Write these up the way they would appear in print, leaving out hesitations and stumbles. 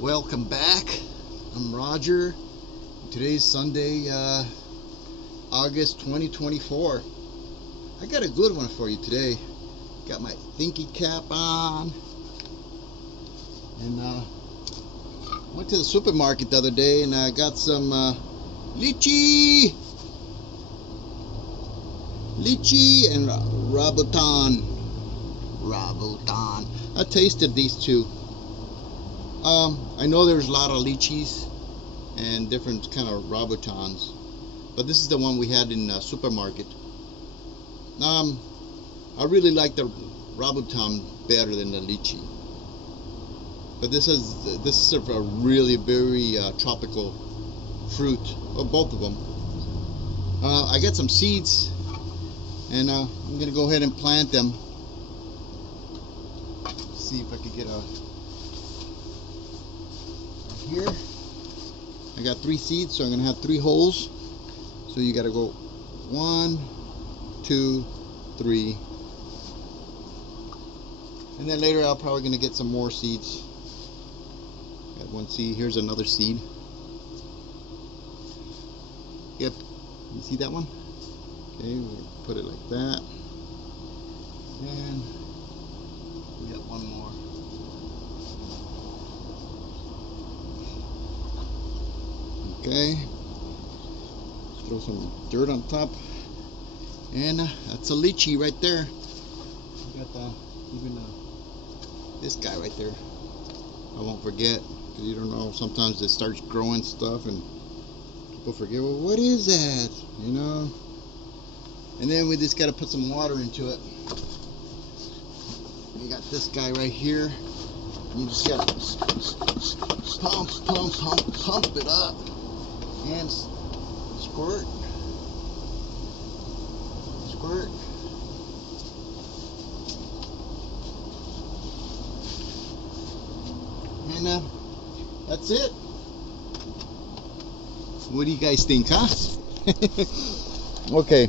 Welcome back. I'm Roger. Today's Sunday, August 2024. I got a good one for you today. Got my thinky cap on, and went to the supermarket the other day and I got some lychee and Rambutan. I tasted these two. I know there's a lot of lychees and different kind of Rambutans, but this is the one we had in the supermarket. I really like the Rambutan better than the lychee, but this is a really very tropical fruit. Well, both of them. I got some seeds, and I'm gonna go ahead and plant them. See if I can get a here. I got 3 seeds, so I'm gonna have 3 holes. So you gotta go 1, 2, 3, and then later I'll probably gonna get some more seeds. Got 1 seed. Here's another seed. Yep, you see that one? Okay, we'll put it like that, and we got 1 more. Okay, let's throw some dirt on top, and that's a lychee right there. We got even this guy right there. I won't forget, because you don't know, sometimes it starts growing stuff and people forget, well, what is that, you know? And then we just got to put some water into it. We got this guy right here. You just got to pump it up and squirt. And that's it. What do you guys think, huh? Okay,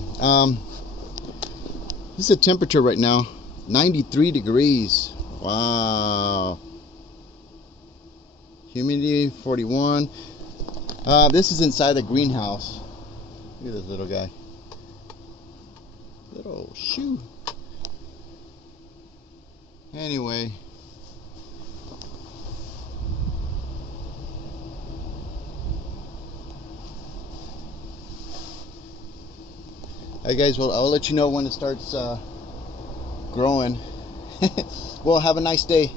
this is the temperature right now, 93 degrees. Wow. Humidity 41. This is inside the greenhouse. Look at this little guy. Little shoe. Anyway. Alright guys, well, I'll let you know when it starts growing. Well, have a nice day.